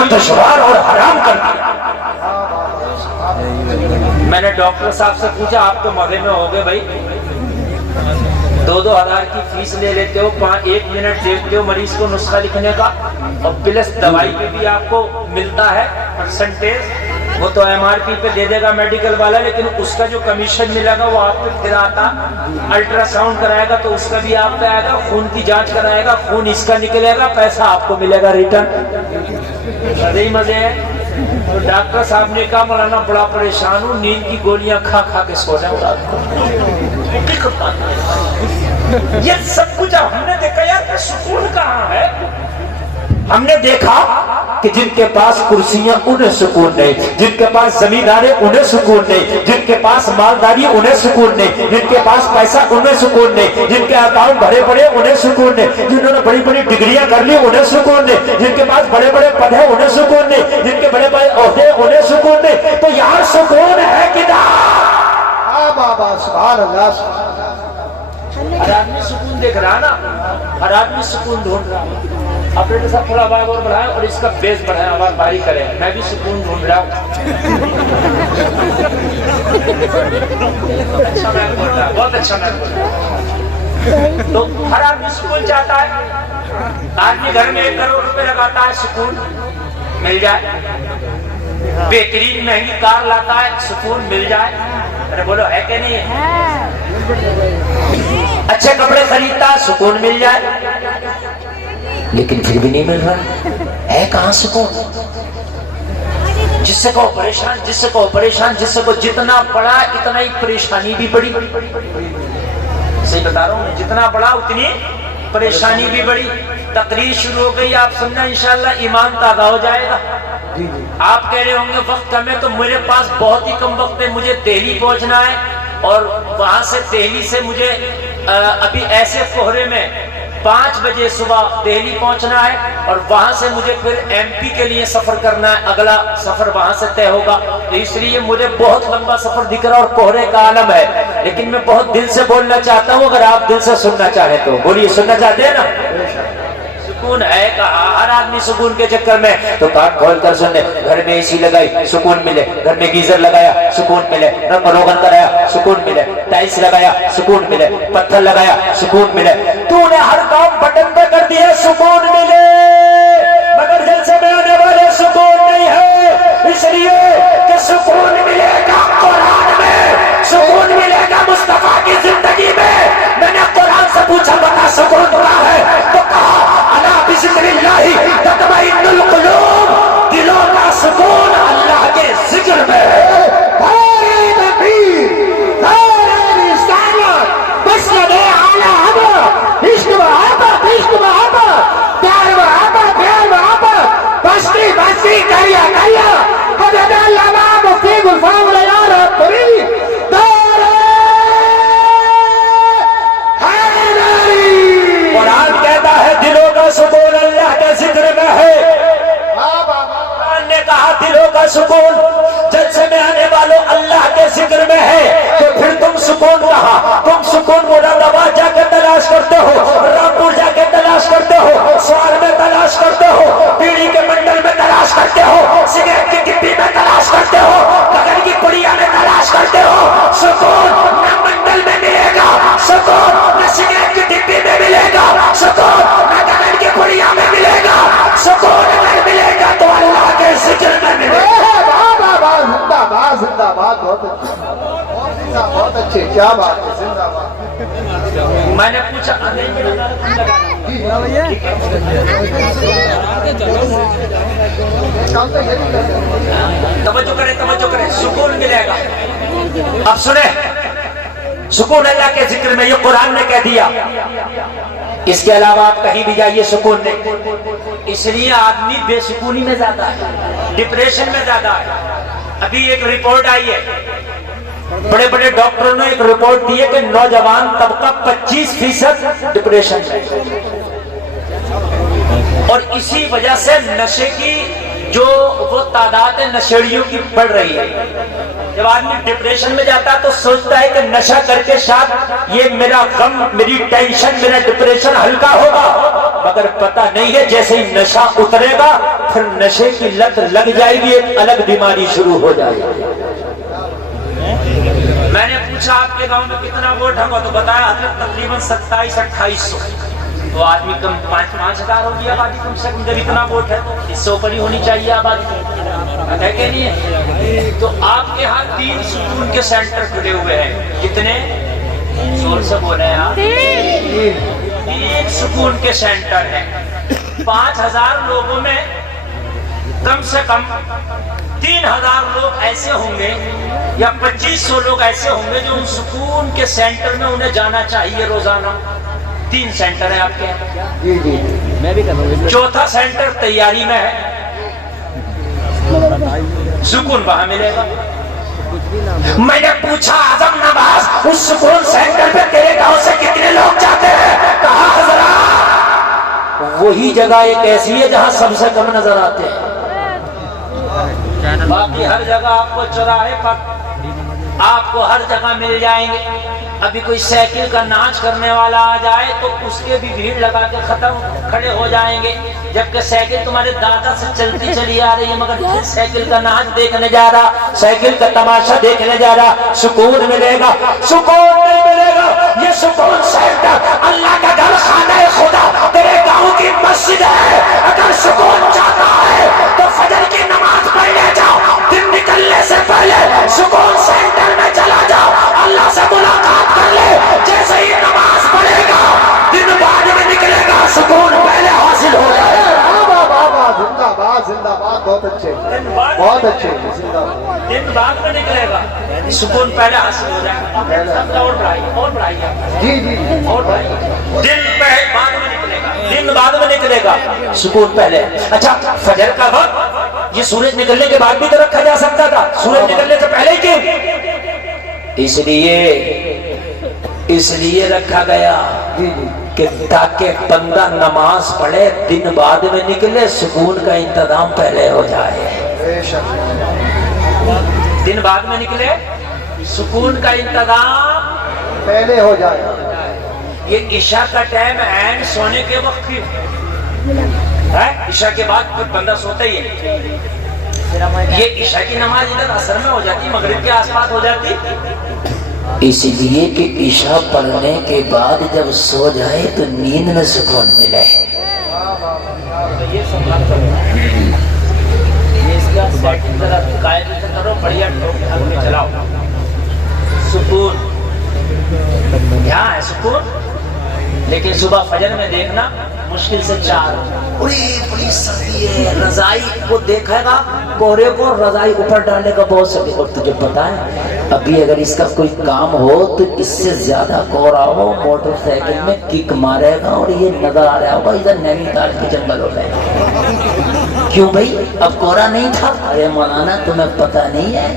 جینا دشوار اور حرام کر دیا۔ میں نے ڈاکٹر صاحب سے پوچھا آپ تو مزے میں ہو گئے بھائی، 2,000 کی فیس لے لیتے ہو، 1 منٹ دیکھتے ہو مریض کو نسخہ لکھنے کا، اور پلس دوائی پہ بھی آپ کو ملتا ہے پرسنٹیج، وہ تو MRP پہ دے دے گا میڈیکل والا، لیکن اس کا جو کمیشن ملے گا وہ آپ پہ پھر آتا، الٹرا ساؤنڈ کرائے گا تو اس کا بھی آپ پہ آئے گا، خون کی جانچ کرائے گا، خون اس کا نکلے گا، پیسہ آپ کو ملے گا ریٹرن۔ مزے ہی مزے ہے۔ تو ڈاکٹر صاحب نے کہا مولانا بڑا پریشان ہوں، نیند کی گولیاں کھا کھا کے سو جاؤں رات کو۔ یہ سب کچھ ہم نے دیکھا یار کہ سکون کہاں ہے؟ ہم نے دیکھا کہ جن کے پاس کرسیاں انہیں سکون نہیں، جن کے پاس زمینداریں انہیں سکون نہیں، جن کے پاس مالداری انہیں سکون نہیں، جن کے پاس پیسہ انہیں سکون نہیں، جن کے اکاؤنٹ بڑے بڑے انہیں سکون نہیں، جنہوں نے بڑی بڑی ڈگریاں کر لی انہیں سکون نہیں، جن کے پاس بڑے بڑے پد ہیں انہیں سکون نہیں، جن کے بڑے بڑے عہدے انہیں سکون نہیں۔ تو یار سکون ہے کدھر؟ بابا سبحان اللہ۔ ہر آدمی سکون دیکھ رہا نا، ہر آدمی سکون ڈھونڈ رہا۔ اپنے ساتھ تھوڑا آواز اور بڑھائیں اور اس کا بیس بڑھائیں، آواز بھاری کریں، میں بھی سکون ڈھونڈ رہا ہوں۔ اچھا میں بول رہا، بہت اچھا میں بول رہا۔ تو ہر آدمی سکون چاہتا ہے، آدمی گھر میں 1 کروڑ روپے لگاتا ہے سکون مل جائے، بہترین مہنگی کار لاتا ہے سکون مل جائے، ارے بولو ہے کہ نہیں ہے؟ اچھے کپڑے خریدتا ہے سکون مل جائے، لیکن پھر بھی نہیں مل رہا ہے کہاں سکون؟ جس سے کو پریشان، جس سے کو پریشان، جس سے کو جتنا بڑا اتنا ہی پریشانی بھی بڑی۔ صحیح بتا رہا ہوں، جتنا بڑا اتنی پریشانی بھی بڑی۔ تقریر شروع ہو گئی، آپ سننا انشاءاللہ ایمان تازہ ہو جائے گا۔ آپ کہہ رہے ہوں گے وقت کم ہے، تو میرے پاس بہت ہی کم وقت ہے، مجھے دہلی پہنچنا ہے، اور وہاں سے دہلی سے مجھے ابھی ایسے کوہرے میں 5 بجے صبح دہلی پہنچنا ہے، اور وہاں سے مجھے پھر MP کے لیے سفر کرنا ہے، اگلا سفر وہاں سے طے ہوگا، تو اس لیے مجھے بہت لمبا سفر دکھ رہا اور کوہرے کا عالم ہے، لیکن میں بہت دل سے بولنا چاہتا ہوں، اگر آپ دل سے سننا چاہیں تو بولیے، سننا چاہتے ہیں نا؟ سکون ہے کہاں؟ ہر آدمی سکون کے چکر میں، تو کان کھول کر سن لے، گھر میں AC لگائی سکون ملے، گھر میں گیزر لگایا سکون ملے، رنگ روغن کرایا سکون ملے، ٹائلس لگایا سکون ملے، پتھر لگایا سکون ملے، تو نے ہر کام بٹن پہ کر دیا سکون ملے، مگر جلسے میں آنے والے سکون نہیں ہے، اس لیے کہ سکون ملے گا قرآن میں، سکون ملے گا مصطفیٰ کی زندگی میں۔ میں نے قرآن سے پوچھا بتا سکون کہاں ہے، تو کہا الا بذکر اللہ تطمئن القلوب، دلوں کا سکون اللہ کے ذکر میں ہے۔ قرآن کہتا ہے دلوں کا سکون اللہ کے ذکر میں ہے۔ قرآن نے کہا دلوں کا سکون جلسے میں آنے والوں اللہ کے ذکر میں ہے، تو پھر تم سکون کہاں؟ تم سکون مراد آباد جا کے تلاش کرتے ہو، رامپور جا کے تلاش کرتے ہو، سوار میں تلاش کرتے ہو، بیڑی کے منڈل میں تلاش کرتے ہو، سگریٹ کی ڈبی میں تلاش کرتے ہو، بغل کی پڑیا میں تلاش کرتے ہو۔ سکون نہ منڈل میں ملے گا، سکون نہ سگریٹ کی ڈبی میں ملے گا، سکون نہ بغل کی پڑیا میں ملے گا، سکون اگر ملے گا تو اللہ کے ذکر میں ملے گا۔ زندہ باد، زندہ باد، بہت اچھے، بہت اچھے، کیا بات ہے، زندہ باد۔ میں نے پوچھا توجہ کریں، سکون ملے گا۔ اب سنیں، سکون اللہ کے ذکر میں، یہ قرآن نے کہہ دیا، اس کے علاوہ آپ کہیں بھی جائیے سکون نہیں۔ اس لیے آدمی بے سکونی میں زیادہ ہے، ڈپریشن میں زیادہ ہے۔ ابھی ایک رپورٹ آئی ہے، بڑے بڑے ڈاکٹروں نے ایک رپورٹ دی ہے کہ نوجوان طبقہ 25% ڈپریشن میں، اور اسی وجہ سے نشے کی جو وہ تعداد ہے نشیڑیوں کی بڑھ رہی ہے۔ جب آدمی ڈپریشن میں جاتا تو سوچتا ہے کہ نشہ کر کے شاید یہ میرا غم، میری ٹینشن، میرا ڈپریشن ہلکا ہوگا، مگر پتہ نہیں ہے جیسے ہی نشہ اترے گا پھر نشے کی لت لگ جائے گی، ایک الگ بیماری شروع ہو جائے گی۔ میں نے پوچھا آپ کے گاؤں میں کتنا ووٹ ہوگا تو بتایا حضرت تقریباً 2700-2800، تو آدمی کم 5,000 ہوگی آبادی کم سے کم، جب اتنا ووٹ ہے تو 100 پر ہی ہونی چاہیے آبادی، ہے کہ نہیں ہے؟ تو آپ کے ہاں 3 سکون کے سینٹر کھلے ہوئے ہیں، کتنے؟ زور سے بولے ہیں آپ، 3 سکون کے سینٹر ہیں۔ 5,000 لوگوں میں کم سے کم 3,000 لوگ ایسے ہوں گے یا 2,500 لوگ ایسے ہوں گے جو ان سکون کے سینٹر میں انہیں جانا چاہیے روزانہ۔ 3 سینٹر ہیں آپ کے، جی جی میں بھی کروں۔ چوتھا سینٹر تیاری میں ہے، سکون وہاں ملے گا۔ میں نے پوچھا اعظم نواز اس سکون سینٹر پہ تیرے گاؤں سے کتنے لوگ جاتے ہیں؟ کہا حضرات وہی جگہ ایک ایسی ہے جہاں سب سے کم نظر آتے ہیں، باقی ہر جگہ آپ کو چوراہے پر آپ کو ہر جگہ مل جائیں گے۔ ابھی کوئی سائیکل کا ناچ کرنے والا آ جائے تو اس کے بھی بھیڑ لگا کے کھڑے ہو جائیں گے، جبکہ سائیکل تمہارے دادا سے چلتی چلی آ رہی ہے، مگر سائیکل کا ناچ دیکھنے جا رہا، سائیکل کا تماشا دیکھنے جا رہا، سکون ملے گا؟ سکون نہیں ملے گا۔ یہ سکون سینٹر اللہ کا گھر خانہ خدا تیرے گاؤں کی مسجد ہے، اگر سکون چاہتا ہے تو فجر کی نماز پڑھنے جاؤ، دن نکلنے سے پہلے سکون سینٹر میں چلا جاؤ، اللہ سے ملاقات کر لے، جیسے ہی نماز پڑھے گا دن بعد میں نکلے گا، سکون پہلے حاصل ہو جائے۔ زندہ باد زندہ باد، بہت اچھے بہت اچھے، زندہ باد۔ دن بعد میں نکلے گا، سکون پہلے حاصل ہو جائے گا۔ اور بڑھائی جی جی اور بڑھائی، دن بعد میں نکلے گا، دن بعد میں نکلے گا، سکون پہلے۔ اچھا فجر کا وقت یہ سورج نکلنے کے بعد بھی تو رکھا جا سکتا تھا، سورج نکلنے سے پہلے ہی کیوں؟ اس لیے رکھا گیا کہ تاکہ بندہ نماز پڑھے، دن بعد میں نکلے، سکون کا انتظام پہلے ہو جائے۔ دن بعد میں نکلے، سکون کا انتظام پہلے ہو جائے۔ یہ عشاء کا ٹائم عین سونے کے وقت کی ہے، عشاء کے بعد پھر بندہ سوتا ہی ہے۔ یہ عشاء کی نماز ادھر عصر میں ہو جاتی، مغرب کے آس پاس ہو جاتی، اس لیے کہ عشاء پڑھنے کے بعد جب سو جائے تو نیند میں سکون ملے۔ یہ سب بات کرو، یہ اس کا سیٹنگ ذرا قاعدے سے کرو، بڑھیا ٹھوک میں چلاؤ۔ سکون یہاں ہے سکون، لیکن صبح فجر میں دیکھنا مشکل سے 4 بڑی سردی ہے، رضائی کو دیکھے گا کوہرے کو، رضائی اوپر ڈالنے کا بہت سکے، اور تجھے پتا ہے ابھی اگر اس کا کوئی کام ہو تو اس سے زیادہ کوہرا ہو، موٹر سائیکل میں کک مارے گا اور یہ نظر آ رہا ہوگا ادھر نینی تال کے جنگل ہو گئے۔ کیوں بھائی اب کوہرا نہیں تھا؟ ارے مولانا تمہیں پتہ نہیں ہے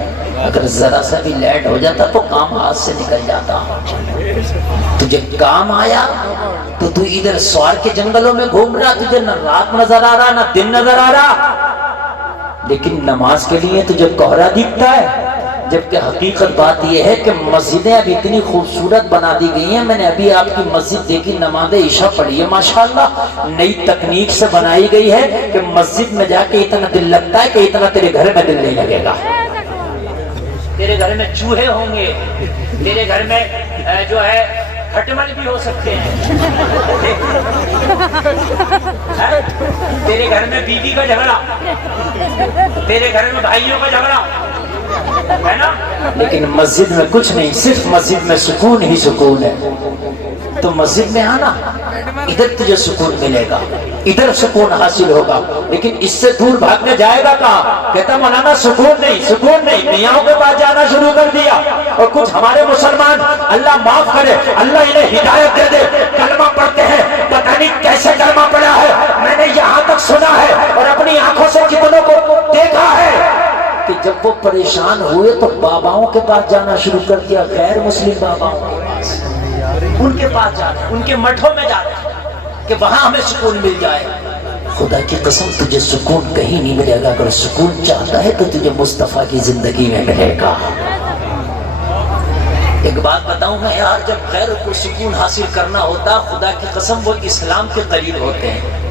اگر ذرا سا بھی لیٹ ہو جاتا تو کام ہاتھ سے نکل جاتا، تجھے کام آیا تو تو ادھر سوار کے جنگلوں میں گھوم رہا، تجھے نہ رات نظر آ رہا نہ دن نظر آ رہا، لیکن نماز کے لیے تجھے کوہرا دکھتا ہے۔ جبکہ حقیقت بات یہ ہے کہ مسجدیں اب اتنی خوبصورت بنا دی گئی ہیں، میں نے ابھی آپ کی مسجد دیکھی، نماز عشاء پڑھی ہے ماشاءاللہ، نئی تکنیک سے بنائی گئی ہے کہ مسجد میں جا کے اتنا دل لگتا ہے کہ اتنا تیرے گھر میں دل نہیں لگے گا۔ تیرے گھر میں چوہے ہوں گے، تیرے گھر میں جو ہے کھٹمل بھی ہو سکتے ہیں، تیرے گھر میں بیوی کا جھگڑا، تیرے گھر میں بھائیوں کا جھگڑا ہے نا، لیکن مسجد میں کچھ نہیں، صرف مسجد میں سکون ہی سکون ہے۔ تو مسجد میں آنا، ادھر تجھے سکون ملے گا، ادھر سکون حاصل ہوگا، لیکن اس سے دور بھاگنے جائے گا کہاں؟ کہتا مولانا سکون نہیں، سکون نہیں، میاں کے پاس جانا شروع کر دیا۔ اور کچھ ہمارے مسلمان، اللہ معاف کرے، اللہ انہیں ہدایت دے دے، کلمہ پڑھتے ہیں، پتہ نہیں کیسے کلمہ پڑھا ہے، میں نے یہاں تک سنا ہے اور اپنی آنکھوں سے کتنوں کو دیکھا ہے کہ جب وہ پریشان ہوئے تو باباؤں کے پاس جانا شروع کر دیا، غیر مسلم باباؤں کے پاس، ان کے پاس جانا، ان کے مٹھوں میں جانا کہ وہاں ہمیں سکون مل جائے۔ خدا کی قسم تجھے سکون کہیں نہیں ملے گا، اگر سکون چاہتا ہے تو تجھے مصطفیٰ کی زندگی میں ملے گا۔ ایک بات بتاؤں میں یار، جب غیر کو سکون حاصل کرنا ہوتا، خدا کی قسم وہ اسلام کے قریب ہوتے ہیں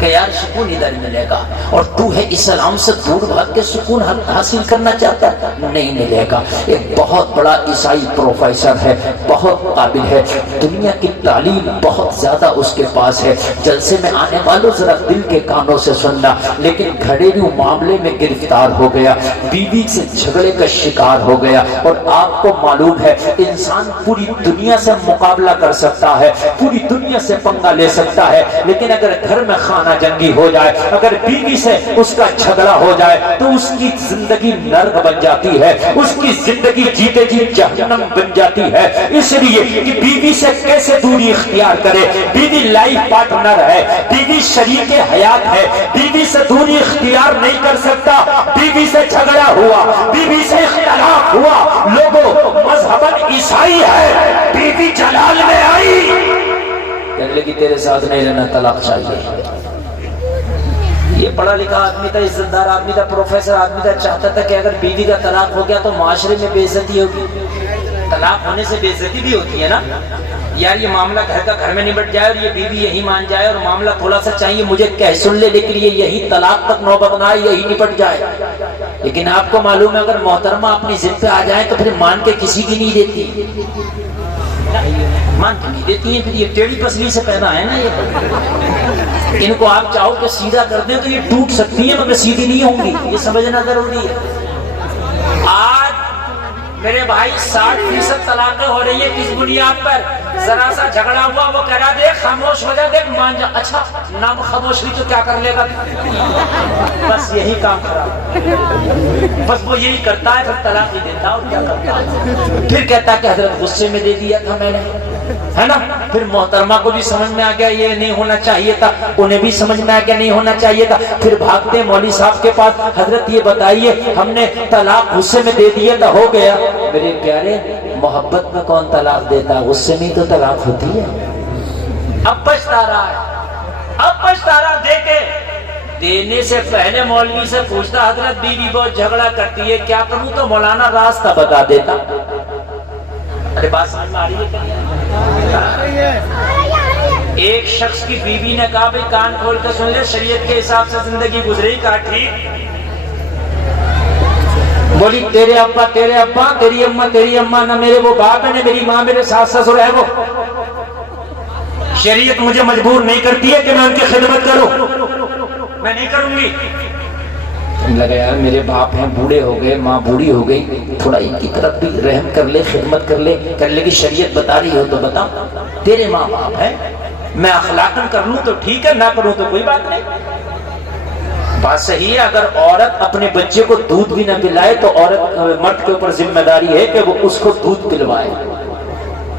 کہ یار سکون ادھر ملے گا، اور تو ہے اسلام سے دور بھاگ کے سکون حاصل کرنا چاہتا، نہیں ملے گا۔ ایک بہت بڑا عیسائی پروفیسر ہے، بہت قابل ہے، دنیا کی تعلیم بہت زیادہ اس کے پاس ہے، جلسے میں آنے والوں ذرا دل کے کانوں سے سننا، لیکن گھریلو معاملے میں گرفتار ہو گیا، بیوی سے جھگڑے کا شکار ہو گیا، اور آپ کو معلوم ہے انسان پوری دنیا سے مقابلہ کر سکتا ہے، پوری دنیا سے پنگا لے سکتا ہے، لیکن اگر گھر میں خانہ جنگی ہو جائے، اگر بیوی سے اس کا جھگڑا ہو جائے تو اس کی زندگی نرک بن جاتی ہے، اس کی زندگی جیتے جی جہنم بن جاتی ہے۔ اس لیے کہ بیوی سے کیسے دوری اختیار کرے، بیوی لائف پارٹنر ہے، بیوی شریک حیات ہے، بیوی سے دوری اختیار نہیں کر سکتا، بیوی سے جھگڑا ہوا، بیوی سے اختلاف ہوا، لوگوں مذہباً عیسائی ہے، بیوی جلال میں آئی کہنے لگی تیرے ساتھ نہیں رہنا، طلاق چاہیے۔ یہ پڑھا لکھا آدمی تھا، عزت دار آدمی تھا، پروفیسر آدمی تھا، چاہتا تھا کہ اگر بیوی کا طلاق ہو گیا تو معاشرے میں بے عزتی ہوگی، طلاق ہونے سے بے عزتی بھی ہوتی ہے نا یار، یہ معاملہ گھر کا گھر میں نبٹ جائے اور یہ بیوی یہی مان جائے اور معاملہ تھوڑا سا چاہیے مجھے کہہ سن لے، لیکن یہ یہی طلاق تک نوبت نہ آئے، یہی نپٹ جائے۔ لیکن آپ کو معلوم ہے اگر محترمہ اپنی ضد پہ آ جائے تو پھر مان کے کسی کی نہیں دیتی، مان کے نہیں دیتی ہیں، پھر یہ ٹیڑھی پسلی سے پیدا ہے نا، یہ ان کو آپ چاہو کہ سیدھا کر دیں تو یہ ٹوٹ سکتی ہیں مگر سیدھی نہیں ہوں گی، یہ سمجھنا ضروری ہے۔ آج میرے بھائی 60% طلاقیں ہو رہی ہیں کس بنیاد پر؟ ذرا سا جھگڑا ہوا وہ کہہ رہا دیکھ خاموش ہو جا، دیکھ مان جا، اچھا نام خاموش ہوئی تو کیا کر لے گا، بس یہی کام خراب، بس وہ یہی کرتا ہے، پھر طلاق ہی دیتا اور کیا کرتا ہے، پھر کہتا کہ حضرت غصے میں دے دیا تھا میں نے، ہے نا۔ پھر محترمہ کو بھی سمجھ میں آ گیا یہ نہیں ہونا چاہیے تھا، انہیں بھی سمجھ میں آ گیا نہیں ہونا چاہیے تھا، پھر بھاگتے مولوی صاحب کے پاس، حضرت یہ بتائیے ہم نے طلاق غصے میں دے دیا تھا، ہو گیا۔ میرے پیارے محبت میں کون طلاق دیتا، غصے میں تو طلاق ہوتی ہے۔ اب پچھتا رہا ہے، اب پچھتا رہا، دے کے دینے سے پہلے مولوی سے پوچھتا حضرت بیوی بہت جھگڑا کرتی ہے کیا کروں، تو مولانا راستہ بتا دیتا۔ ارے بات سمجھ میں آ رہی ہے؟ ایک شخص کی بیوی نے کہا بھئی کان کھول کے سن لے، شریعت کے حساب سے زندگی گزری، کہا ٹھیک، بولی تیرے ابا تیری اماں نہ میرے وہ باپ ہے، نہ میری ماں میرے ساس سسر ہے، وہ شریعت مجھے مجبور نہیں کرتی ہے کہ میں ان کی خدمت کروں، میں نہیں کروں گی۔ لگا یار میرے باپ ہیں، بوڑھے ہو گئے، ماں بوڑھی ہو گئی، تھوڑا ان کی طرف بھی رحم کر لے، خدمت کر لے، کر لے کہ شریعت بتا رہی ہو تو بتا، تیرے ماں باپ ہیں، میں اخلاقاً کر لوں تو ٹھیک ہے، نہ کروں تو کوئی بات نہیں۔ بات صحیح ہے، اگر عورت اپنے بچے کو دودھ بھی نہ پلائے تو عورت مرد کے اوپر ذمہ داری ہے کہ وہ اس کو دودھ پلوائے،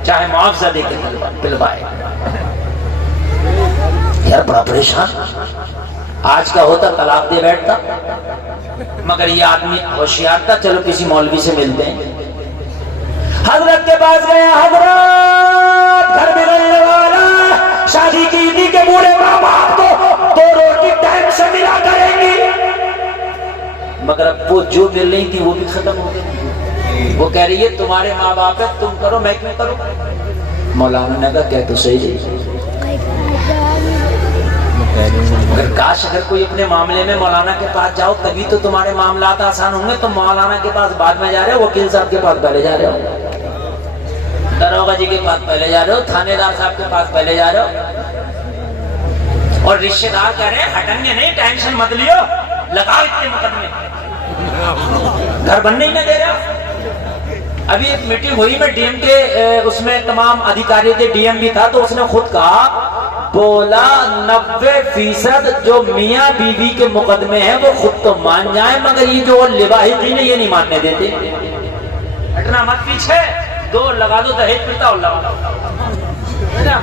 چاہے معاوضہ دے کے پلوائے۔ یار بڑا پریشان، آج کا ہوتا طلاق دے بیٹھتا، مگر یہ آدمی ہوشیار تھا، چلو کسی مولوی سے ملتے ہیں، حضرت کے پاس گیا، حضرت گھر میں رہنے والا شادی کی تھی کہ بوڑھے ماں باپ کو 2 روٹی ٹائم سے ملا کریں گی، مگر اب وہ جو مل رہی تھی وہ بھی ختم ہو گئی، وہ کہہ رہی ہے تمہارے ماں باپ ہے تم کرو میں کیوں کروں۔ مولانا نے کہا کہ تو صحیح ہے، مگر کاش اگر کوئی اپنے معاملے میں مولانا کے پاس جاؤ تبھی تو تمہارے معاملات آسان ہوں گے، تو مولانا کے پاس بعد میں جا رہے ہو، وکیل صاحب کے پاس پہلے جا رہے ہو، داروغہ جی کے پاس پہلے جا رہے ہو، تھانے دار صاحب کے پاس پہلے جا رہے ہو، اور رشتے دار کہہ رہے ہیں ہٹیں گے نہیں، ٹینشن مت لیو، لگاؤ اتنے مقدمے، گھر بننے ہی نہ دے رہے۔ ابھی ایک میٹنگ ہوئی میں ڈی ایم کے، اس میں تمام ادھیکاری تھے، ڈی ایم بھی تھا، تو اس نے خود کہا، بولا 90% جو میاں بیوی کے مقدمے ہیں وہ خود تو مان جائیں، مگر یہ جو لواحقین ہیں یہ نہیں ماننے دیتے، ہٹنا مت پیچھے، 2 لگا دو دہیج پھرتا اور لگا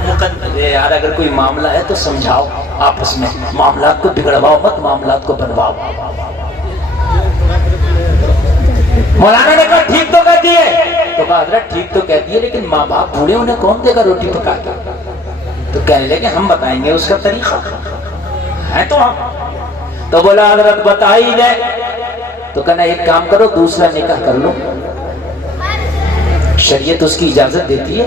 مقدمے۔ یار اگر کوئی معاملہ ہے تو سمجھاؤ آپس میں، معاملات کو بگڑواؤ مت، معاملات کو بنواؤ۔ مولانا نے کہا ٹھیک تو کہتی ہے، تو کہا حضرت ٹھیک تو کہتی ہے لیکن ماں باپ بوڑھے انہیں کون دے گا روٹی پکا کے، تو کہنے لگے ہم بتائیں گے اس کا طریقہ۔ ہیں تو ہم. تو بولا حضرت بتا ہی دے. تو کہنا ایک کام کرو دوسرا نکاح کر لو, شریعت اس کی اجازت دیتی ہے.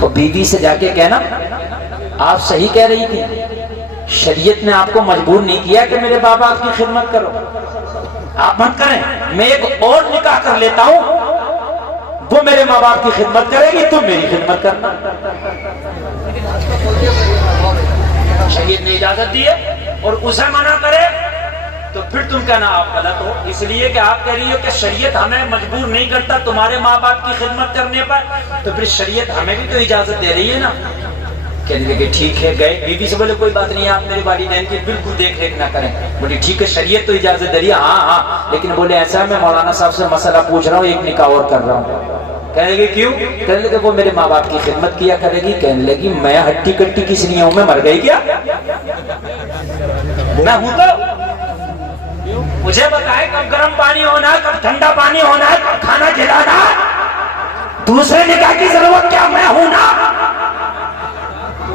تو بیوی سے جا کے کہنا آپ صحیح کہہ رہی تھی, شریعت نے آپ کو مجبور نہیں کیا کہ میرے باپ آپ کی خدمت کرو, آپ مت کریں, میں ایک اور نکاح کر لیتا ہوں, وہ میرے ماں باپ کی خدمت کرے گی, تم میری خدمت کرنا. شریعت نے اجازت دی ہے اور اسے منع کرے تو پھر تم کہنا آپ غلط ہو, اس لیے کہ آپ کہہ رہی ہو کہ شریعت ہمیں مجبور نہیں کرتا تمہارے ماں باپ کی خدمت کرنے پر, تو پھر شریعت ہمیں بھی تو اجازت دے رہی ہے نا. کہنے لگے ٹھیک ہے, گئے بیوی سے بولے کوئی بات نہیں, آپ میرے والدین کی بالکل دیکھ ریکھ نہ کریں. بولے ٹھیک ہے شریعت تو اجازت دے رہی ہے, ہاں لیکن بولے ایسا ہے میں مولانا صاحب سے مسئلہ پوچھ رہا ہوں, ایک نکاح اور کر رہا ہوں. کہنے لگے کیوں؟ کہنے لگے وہ میرے ماں باپ کی خدمت کیا کرے گی. کہنے لگی میں ہٹی کٹی کس لیے ہوں, میں مر گئی کیا؟ میں ہوں تو مجھے بتائے کب گرم پانی ہونا ہے, کب ٹھنڈا پانی ہونا ہے, کب کھانا جلانا ہے, دوسرے نکاح کی ضرورت کیا, میں ہوں نا.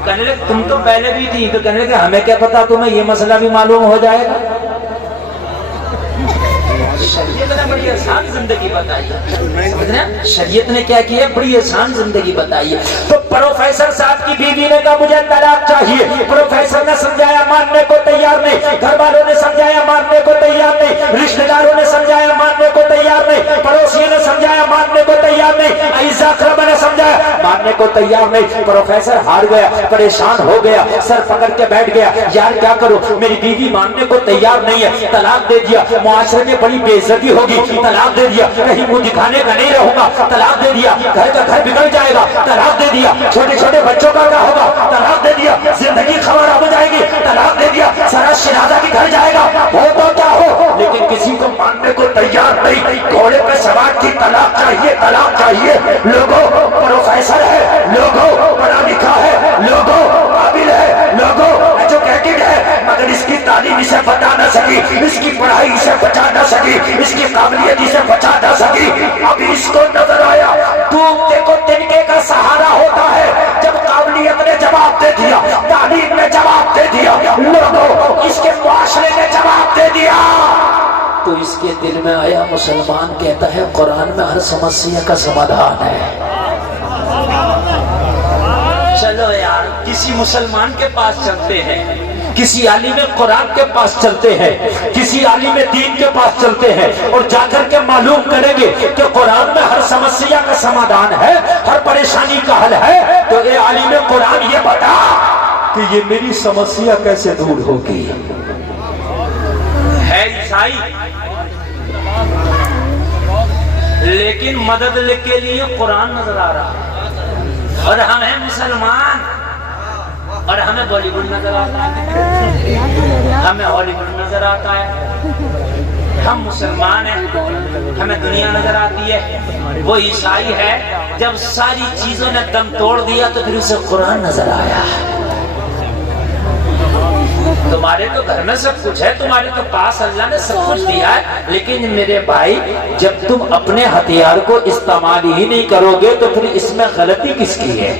کہنے لگے تم تو پہلے بھی تھی. تو کہنے لگے ہمیں کیا پتا تمہیں یہ مسئلہ بھی معلوم ہو جائے گا. شریعت نے بڑی آسان زندگی بتائی ہے, شریعت نے کیا کیا, بڑی آسان زندگی بتائی ہے. تو پروفیسر صاحب کی بیوی نے کہا مجھے طلاق چاہیے. پروفیسر نے سمجھایا ماننے کو تیار نہیں, گھر والوں نے سمجھایا ماننے کو تیار نہیں, رشتہ داروں نے سمجھایا ماننے کو تیار نہیں, پڑوسیوں نے سمجھایا ماننے کو تیار نہیں, اعزا اقربا نے سمجھایا ماننے کو تیار نہیں. پروفیسر ہار گیا, پریشان ہو گیا, سر پکڑ کے بیٹھ گیا, یار کیا کروں, میری بیوی ماننے کو تیار نہیں ہے. طلاق دے دیا, معاشرے میں بڑی بے عزتی ہوگی. طلاق دے دیا, کہیں منہ دکھانے کا نہیں رہوں گا. طلاق دے دیا, گھر کا گھر بگڑ جائے گا. طلاق دے دیا, چھوٹے چھوٹے بچوں کا کیا ہوگا. طلاق دے دیا, زندگی خراب ہو جائے گی. طلاق دے دیا, سارا شہزادہ کی گھر جائے گا. ہو تو کیا ہو, لیکن کسی کو ماننے کو تیار نہیں. گھوڑے پہ سوار کی طلاق چاہیے, طلاق چاہیے. لوگوں پروفیسر ہے, لوگوں پڑھا لکھا ہے, لوگوں قابل ہے, لوگوں ایجوکیٹڈ ہے, مگر اس کی تعلیم اسے بتا نہ سکی, اس کی پڑھائی اسے بچا نہ سکی, اس کی قابلیت اسے بچا نہ سکی. اب اس کو نظر آیا ڈوبتے کو تنکے کا سہارا ہوتا ہے. جب قابلیت نے جواب دے دیا, تعلیم نے جواب دے دیا, لوگوں اس کے معاشرے نے جواب دے دیا, تو اس کے دل میں آیا مسلمان کہتا ہے قرآن میں ہر سمسیا کا سمادھان ہے. چلو یار کسی مسلمان کے پاس چلتے ہیں, کسی عالم قرآن کے پاس چلتے ہیں, کسی عالم دین کے پاس چلتے ہیں, اور جا کر کے معلوم کریں گے کہ قرآن میں ہر سمسیا کا سمادھان ہے, ہر پریشانی کا حل ہے. تو اے عالم قرآن یہ بتا کہ یہ میری سمسیا کیسے دور ہوگی. ہے عیسائی لیکن مدد کے لیے قرآن نظر آ رہا ہے, اور ہم ہیں مسلمان اور ہمیں بالی ووڈ نظر آتا ہے, ہمیں ہالی ووڈ نظر آتا ہے. ہم مسلمان ہیں, ہمیں دنیا نظر آتی ہے. وہ عیسائی ہے, جب ساری چیزوں نے دم توڑ دیا تو پھر اسے قرآن نظر آیا. تمہارے تو گھر میں سب کچھ ہے, تمہارے تو پاس اللہ نے سب کچھ دیا ہے, لیکن میرے بھائی جب تم اپنے ہتھیار کو استعمال ہی نہیں کرو گے تو پھر اس میں غلطی کس کی ہے.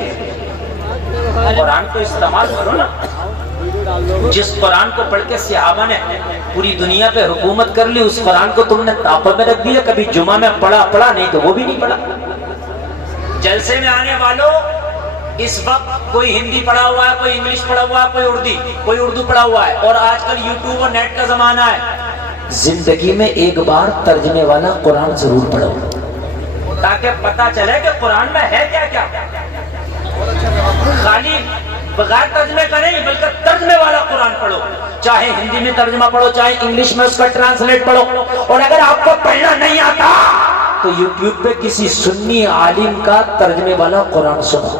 قرآن کو استعمال کرو نا. جس قرآن کو پڑھ کے صحابہ نے پوری دنیا پہ حکومت کر لی, اس قرآن کو تم نے تاپہ میں رکھ دیا, کبھی جمعہ میں پڑھا نہیں تو وہ بھی نہیں پڑھا. جلسے میں آنے والوں اس وقت کوئی ہندی پڑھا ہوا ہے, کوئی انگلش پڑھا ہوا ہے, کوئی اردو پڑھا ہوا ہے, اور آج کل یوٹیوب اور نیٹ کا زمانہ ہے. زندگی میں ایک بار ترجمے والا قرآن ضرور پڑھو تاکہ پتا چلے کہ قرآن میں ہے کیا کیا. خالی بغیر ترجمے کا نہیں بلکہ ترجمے والا قرآن پڑھو, چاہے ہندی میں ترجمہ پڑھو, چاہے انگلش میں اس کا ٹرانسلیٹ پڑھو. اور اگر آپ کو پڑھنا نہیں آتا تو یوٹیوب پہ کسی سنی عالم کا ترجمے والا قرآن سنو.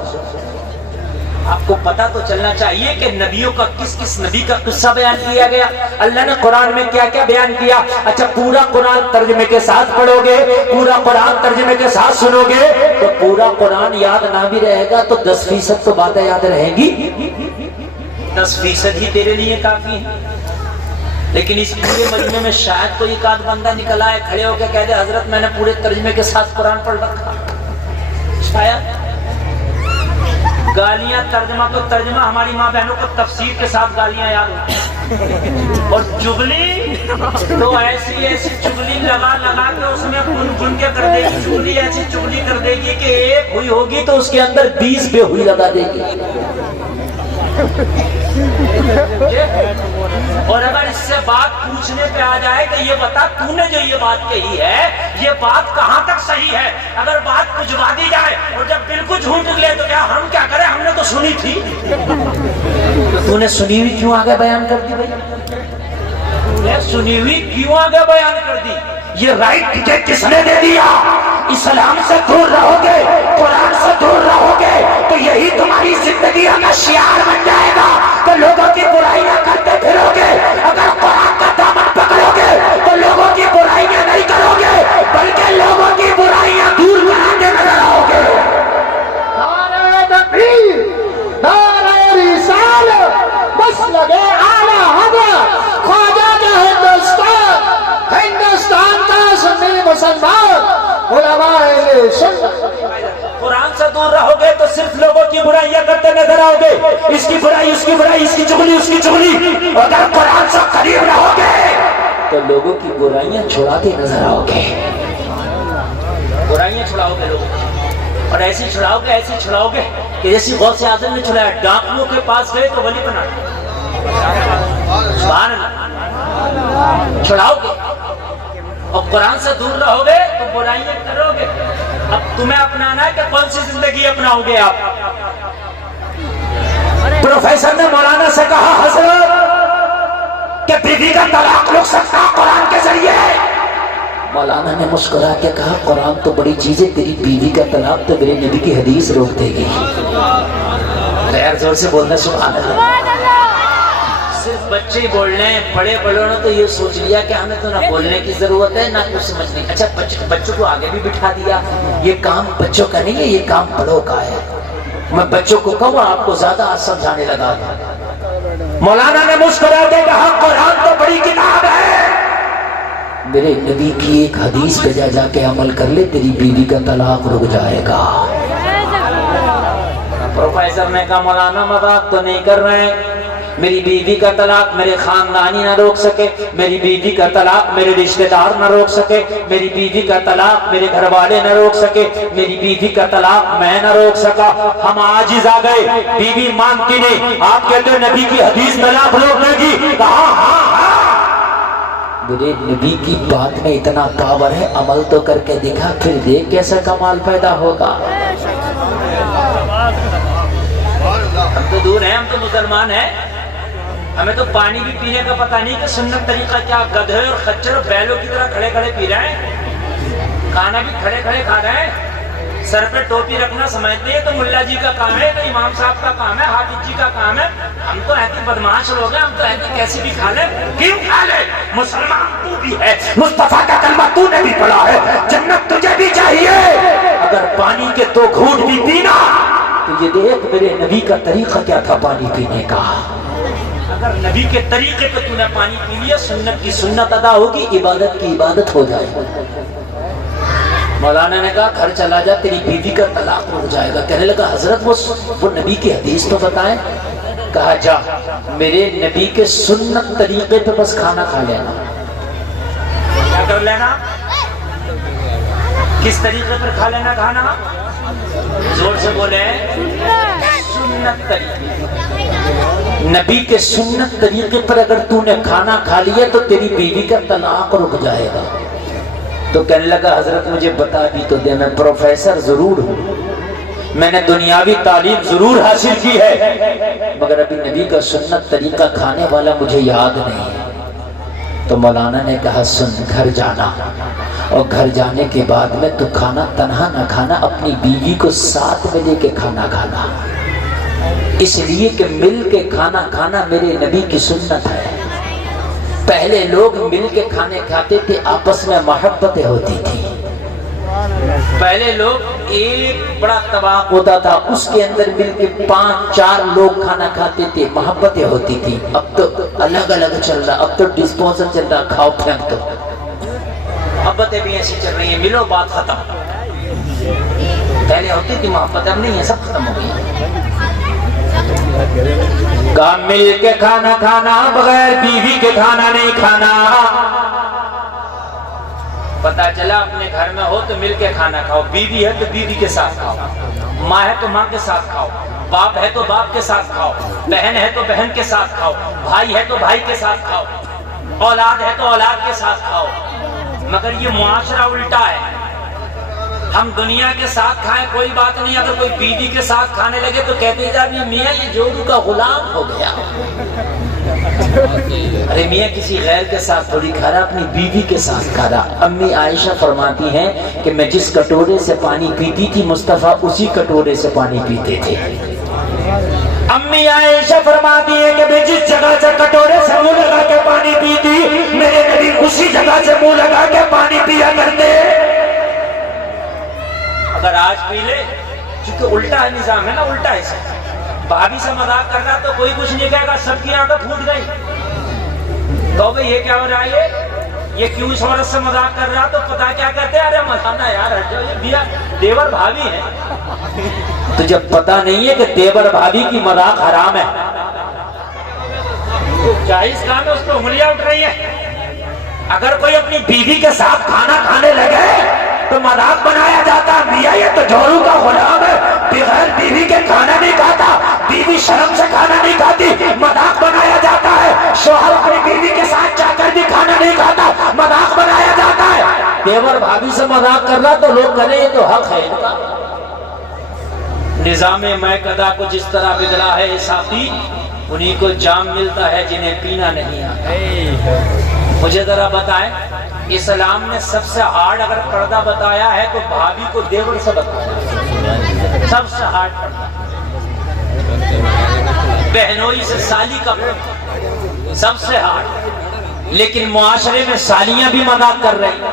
آپ کو پتا تو چلنا چاہیے کہ نبیوں کا کس کس نبی کا قصہ بیان کیا گیا, اللہ نے قرآن میں کیا کیا بیان کیا. اچھا پورا قرآن ترجمے کے ساتھ پڑھو گے, پورا قرآن ترجمے کے ساتھ سنو گے تو پورا قرآن یاد نہ بھی رہے گا تو 10% تو باتیں یاد رہیں گی. 10% ہی تیرے لیے کافی ہے. لیکن اس پورے مجمع میں شاید کوئی ایک آدھ بندہ نکل آئے, کھڑے ہو کے کہہ دے حضرت میں نے پورے ترجمے کے ساتھ قرآن پڑھ رکھا. شاید گالیاں ترجمہ تو ترجمہ ہماری ماں بہنوں کو تفسیر کے ساتھ گالیاں یاد ہوتی ہیں، اور چغلی تو ایسی ایسی چغلی لگا لگا کے اس میں گن کے کر دے گی، چغلی ایسی چغلی کر دے گی کہ ایک ہوئی ہوگی تو اس کے اندر 20 بے ہوئی لگا دے گی۔ اور اگر اس سے بات پوچھنے پہ آ جائے کہ یہ بتا تو نے جو یہ بات کہی ہے یہ بات کہاں تک صحیح ہے، اگر بات پجوا دی جائے اور جب بالکل جھوٹ نکلے تو کیا ہم کیا کریں، ہم نے تو سنی تھی۔ تو نے سنی ہوئی کیوں آگے بیان کر دی بھائی؟ سنی ہوئی کیوں آگے بیان کر دی؟ یہ رائٹ تجھے کس نے دے دیا؟ اسلام سے دور رہو گے، قرآن سے دور رہو گے تو یہی تمہاری زندگیوں کا شعار بن جائے گا کہ لوگوں کی برائیاں کرتے پھرو گے۔ اگر قرآن کا دامن پکڑو گے تو لوگوں کی برائیاں نہیں کرو گے بلکہ لوگوں کی برائیاں دور کراتے نظر آؤ گے۔ نعرہ تکبیر، نعرہ رسالت، مسلک اعلیٰ حضرت خواجہ کا ہندوستان، ہندوستان کا سنی مسلمان علماء اہل سنت۔ قرآن سے دور رہو گے تو صرف لوگوں کی برائیاں کرتے نظر آؤ گے، اس کی برائی اس کی برائی، اس کی چغلی اس کی چغلی۔ اگر قرآن سے قریب رہو گے تو لوگوں کی برائیاں چھڑاتے نظر آؤ گے، برائیاں چھڑاؤ گے لوگوں کی، اور ایسی چھڑاؤ گے ایسی چھڑاؤ گے کہ جیسی غوث اعظم نے چھڑایا، ڈاکوؤں کے پاس گئے تو ولی بنا سبحان اللہ، چھڑاؤ گے۔ اور قرآن سے دور رہو گے تو برائیاں کرو گے۔ اب تمہیں اپنانا ہے کہ کون سی زندگی اپناؤ گے آپ؟ پروفیسر نے مولانا سے کہا حضرت کہ بیوی کا طلاق رک سکتا قرآن کے ذریعے؟ مولانا نے مسکرا کے کہا قرآن تو بڑی چیز ہے، تیری بیوی کا طلاق تو میرے نبی کی حدیث روک دے گی۔ غیر زور سے بولنا سبحان اللہ۔ صرف بچے ہی بول رہے ہیں، بڑے بڑوں نے تو یہ سوچ لیا کہ ہمیں تو نہ بولنے کی ضرورت ہے نہ کچھ سمجھنے۔ اچھا بچوں کو آگے بھی بٹھا دیا، یہ کام بچوں کا نہیں ہے، یہ کام بڑوں کا ہے۔ میں بچوں کو کہوں آپ کو زیادہ سمجھانے لگا۔ مولانا نے مسکرا کے کہا قرآن تو بڑی کتاب ہے، میرے نبی کی ایک حدیث پہ جا کے عمل کر لے، تیری بیوی کا طلاق رک جائے گا۔ پروفیسر نے کہا مولانا مذاق تو نہیں کر رہے ہیں، میری بیوی کا طلاق میرے خاندانی نہ روک سکے، میری بیوی کا طلاق میرے رشتہ دار نہ روک سکے، میری بیوی کا طلاق میرے گھر والے نہ روک سکے، میری بیوی کا طلاق میں نہ روک سکا۔ ہم عاجز آ گئے، بیوی مانتی نہیں، آپ کہتے ہیں نبی کی حدیث طلاق روک دے گی، کہا ہاں۔ میرے نبی کی بات میں اتنا پاور ہے، عمل تو کر کے دکھا، پھر دیکھ کیسا کمال پیدا ہوگا۔ ہم تو دور ہیں، ہم تو مسلمان ہیں، ہمیں تو پانی بھی پینے کا پتہ نہیں کہ سنت طریقہ کیا، گدھے اور خچر اور بیلوں کی طرح کھڑے کھڑے پی رہے ہیں، کھانا بھی کھڑے کھڑے کھا رہے ہیں، سر پہ ٹوپی رکھنا سمجھتے ہیں تو ملا جی کا کام ہے، تو امام صاحب کا کام ہے، حافظ جی کا کام ہے، ہم تو ایسے بدماش لوگ ہیں، ہم تو ایسے کیسی بھی کھا لیں۔ کیوں کھا لیں؟ مسلمان تو بھی ہے، مصطفیٰ کا کلمہ تو نے بھی پڑھا ہے، جنت تجھے بھی چاہیے، اگر پانی کے 2 گھونٹ بھی پینا تو یہ دیکھ میرے نبی کا طریقہ کیا تھا پانی پینے کا۔ اگر نبی کے طریقے پہ تو نے پانی پی لیا، سنت کی سنت ادا ہوگی، عبادت کی عبادت ہو جائے گی۔ مولانا نے کہا گھر چلا جا، تیری بیوی کا طلاق ہو جائے گا۔ کہنے لگا حضرت وہ نبی کی حدیث تو بتائیں۔ کہا جا میرے نبی کے سنت طریقے پہ بس کھانا کھا لینا۔ کیا کر لینا؟ کس طریقے پر کھا لینا کھانا؟ زور سے بولے، سنت طریقے، نبی کے سنت طریقے پر اگر تو نے کھانا کھا لیا تو تیری بیوی کا طلاق رک جائے گا۔ تو کہنے لگا حضرت مجھے بتا بھی تو دے، میں پروفیسر ضرور ہوں، میں نے دنیاوی تعلیم ضرور حاصل کی ہے، مگر ابھی نبی کا سنت طریقہ کھانے والا مجھے یاد نہیں ہے۔ تو مولانا نے کہا سن، گھر جانا، اور گھر جانے کے بعد میں تو کھانا تنہا نہ کھانا، اپنی بیوی کو ساتھ میں لے کے کھانا کھانا، اس لیے کہ مل کے کھانا کھانا میرے نبی کی سنت ہے۔ پہلے لوگ مل کے کھانے کھاتے تھے، آپس میں محبتیں ہوتی تھی۔ پہلے لوگ ایک بڑا طبق ہوتا تھا، اس کے اندر مل کے 5-4 لوگ کھانا کھاتے تھے، محبتیں ہوتی تھی۔ اب تو الگ الگ چل رہا، اب تو ڈسپوزل چل رہا، کھاؤ پھینک دو۔ محبتیں بھی ایسی چل رہی ہیں، ملو بات ختم۔ پہلے ہوتی تھی محبت، اب نہیں ہے، سب ختم ہو گئی۔ کہا مل کے کھانا کھانا، بغیر بیوی کے کھانا نہیں کھانا۔ پتا چلا اپنے گھر میں ہو تو مل کے کھانا کھاؤ، بیوی ہے تو بیوی کے ساتھ کھاؤ، ماں ہے تو ماں کے ساتھ کھاؤ، باپ ہے تو باپ کے ساتھ کھاؤ، بہن ہے تو بہن کے ساتھ کھاؤ، بھائی ہے تو بھائی کے ساتھ کھاؤ، اولاد ہے تو اولاد کے ساتھ کھاؤ۔ مگر یہ معاشرہ الٹا ہے، ہم دنیا کے ساتھ کھائیں کوئی بات نہیں، اگر کوئی بیوی کے ساتھ کھانے لگے تو کہتے ہیں میاں یہ جورو کا غلام ہو گیا۔ ارے میاں کسی غیر کے ساتھ تھوڑی کھا رہا، اپنی بیوی کے ساتھ کھا رہا۔ امی عائشہ فرماتی ہیں کہ میں جس کٹورے سے پانی پیتی تھی مصطفیٰ اسی کٹورے سے پانی پیتے تھے۔ امی عائشہ فرماتی ہیں کہ میں جس جگہ سے کٹورے سے منہ لگا کے پانی پیتی میرے نبی اسی جگہ سے منہ لگا کے پانی پیا کرتے۔ اگر آج پی لے، چونکہ الٹا ہے نظام ہے نا، الٹا ہے سب۔ بھابھی سے مذاق کر رہا تو کوئی کچھ نہیں کہے گا، سب کی آنکھیں پھوٹ گئی۔ تو بھئی یہ کیا ہو رہا ہے، یہ کیوں اس عورت سے مذاق کر رہا، تو پتا کیا کہتے ہیں، ارے مزانا یار ہٹ جاؤ، یہ بیا دیور بھابھی ہے۔ تو جب پتا نہیں ہے کہ دیور بھابھی کی مذاق حرام ہے تو جائز کام ہے، اس پہ انگلیاں اٹھ رہی ہیں۔ اگر کوئی اپنی بیوی کے ساتھ کھانا کھانے لگے تو مذاق بنایا جاتا، میاں یہ تو جورو کا غلام ہے، بغیر بیوی کے کھانا نہیں کھاتا، بیوی شرم سے کھانا نہیں کھاتی، مذاق بنایا جاتا ہے۔ شوہر اپنی بیوی کے ساتھ جا کر بھی کھانا نہیں کھاتا، مذاق بنایا جاتا ہے۔ دیور بھابھی سے مذاق کر رہا تو لوگ کہنے یہ تو حق ہے۔ نظام میکدہ کو جس طرح بگڑا ہے ساقی، انہی کو جام ملتا ہے جنہیں پینا نہیں آتا۔ مجھے ذرا بتائیں، اسلام نے سب سے ہارڈ اگر پردہ بتایا ہے تو بھابھی کو دیور سے بتایا، سب سے ہارڈ پردہ۔ بہنوئی سے سالی کا پردہ سب سے ہارڈ، لیکن معاشرے میں سالیاں بھی مذاق کر رہی ہیں۔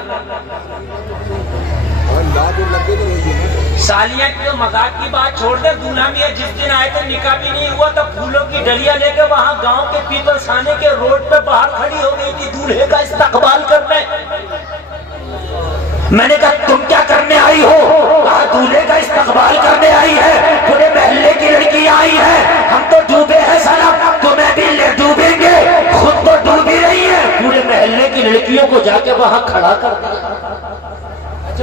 سالیاں کی تو مذاق کی بات چھوڑ دے، دولہا میاں جس دن آئے تھے نکاح بھی نہیں ہوا تھا، پھولوں کی ڈلیاں لے کے وہاں گاؤں کے پیپلز خانے کے روڈ پہ باہر کھڑی ہو گئی تھی دولہے کا استقبال کرنے۔ میں نے کہا تم کیا کرنے آئی ہو؟ کہا دولہے کا استقبال کرنے آئی ہے، پورے محلے کی لڑکی آئی ہے، ہم تو ڈوبے ہیں صنم، تمہیں بھی لے ڈوبیں گے، خود تو ڈوبی رہی ہے۔ پورے محلے کی لڑکیوں کو جا کے وہاں کھڑا کر دیا۔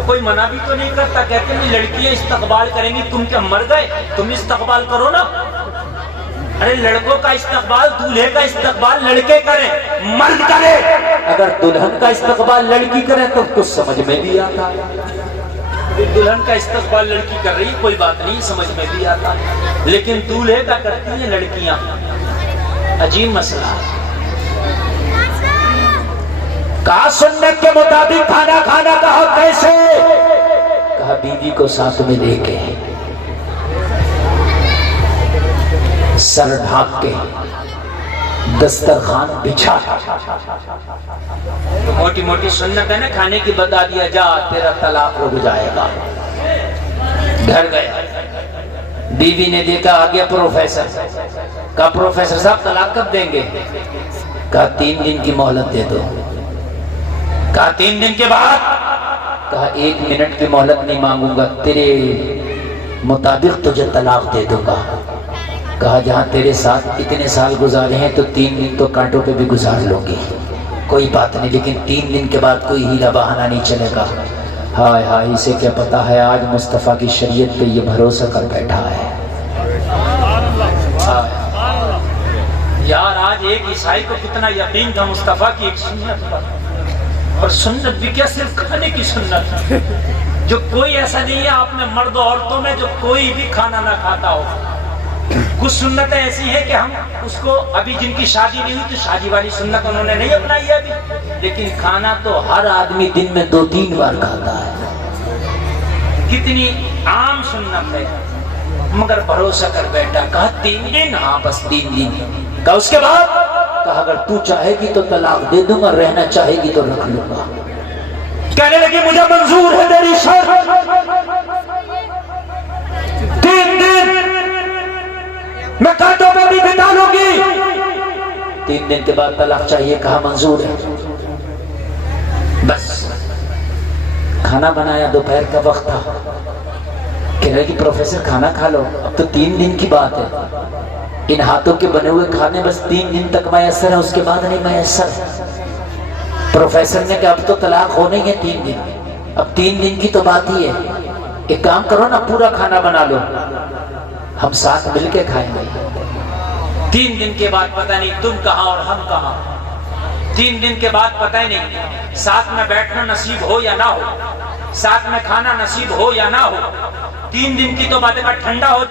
کوئی منع بھی تو نہیں کرتا، کہتے ہیں لڑکیاں استقبال کریں گی، تم کیا مر گئے؟ تم استقبال کرو نا۔ ارے لڑکوں کا استقبال، دولہے کا استقبال لڑکے کریں، مرد کرے۔ اگر دلہن کا استقبال لڑکی کرے تو کچھ سمجھ میں بھی آتا۔ دلہن کا استقبال لڑکی کر رہی کوئی بات نہیں، سمجھ میں بھی آتا، لیکن دولہے کا کرتی ہیں لڑکیاں، عجیب مسئلہ۔ کہا سنت کے مطابق کھانا کھانا، کہا کیسے؟ کہا بیوی کو ساتھ میں لے کے، سر ڈھانپ کے، دسترخوان بچھا۔ موٹی موٹی سنت ہے نا کھانے کی، بتا دیا جا تیرا طلاق رک جائے گا۔ گھر گیا، بیوی نے دیکھا آگے پروفیسر، کہا پروفیسر صاحب طلاق کب دیں گے؟ کہا 3 دن کی مہلت دے دو۔ کہا 3 دن کے بعد؟ کہا 1 منٹ کی مہلت نہیں مانگوں گا، تیرے مطابق تجھے طلاق دے دوں گا۔ کہا جہاں تیرے ساتھ اتنے سال گزارے ہیں تو 3 دن تو کانٹوں پہ بھی گزار لوں گی، کوئی بات نہیں، لیکن 3 دن کے بعد کوئی ہیلا بہانہ نہیں چلے گا۔ ہائے ہائے، اسے کیا پتا ہے آج مصطفیٰ کی شریعت پہ یہ بھروسہ کر بیٹھا ہے۔ یار آج ایک عیسائی کو کتنا یقین تھا مصطفیٰ کی ایک سنت پر، اور سنت بھی کیا صرف کھانے کی سنت، جو کوئی ایسا نہیں ہے آپ میں مرد و عورتوں میں جو کوئی بھی کھانا نہ کھاتا ہو۔ کچھ سنتیں ایسی ہیں کہ ہم اس کو، ابھی جن کی شادی نہیں ہوئی تو شادی والی سنت انہوں نے نہیں اپنائی ہے ابھی، لیکن کھانا تو ہر آدمی دن میں 2-3 بار کھاتا ہے۔ کتنی عام سنت ہے، مگر بھروسہ کر بیٹھا۔ کہا 3 دن؟ ہاں بس 3 دن۔ کہا اس کے بعد؟ کہا اگر تو چاہے گی تو طلاق دے دوں گا، رہنا چاہے گی تو رکھ لوں گا۔ کہنے لگی مجھے منظور ہے تیری شرط، 3 دن میں کانٹوں میں بھی بتا لوں گی، 3 دن کے بعد طلاق چاہیے۔ کہا منظور ہے۔ بس کھانا بنایا، دوپہر کا وقت تھا، رہے کہ پروفیسر کھانا کھا لو، اب تو 3 دن کی بات ہے، ان ہاتھوں کے بنے ہوئے کھانے بس 3 دن تک میسر ہے، اس کے بعد نہیں میسر۔ پروفیسر نے کہا اب تو طلاق ہونے ہی ہے 3 دن، اب 3 دن کی تو بات ہی ہے، ایک کام کرو نا پورا کھانا بنا لو، ہم ساتھ مل کے کھائیں گے۔ 3 دن کے بعد پتہ نہیں تم کہاں اور ہم کہاں، 3 دن کے بعد پتہ ہی نہیں ساتھ میں بیٹھنا نصیب ہو یا نہ ہو، ساتھ میں کھانا نصیب ہو یا نہ ہو۔ 3 دن کی تو بات ہے، ٹھنڈا ہو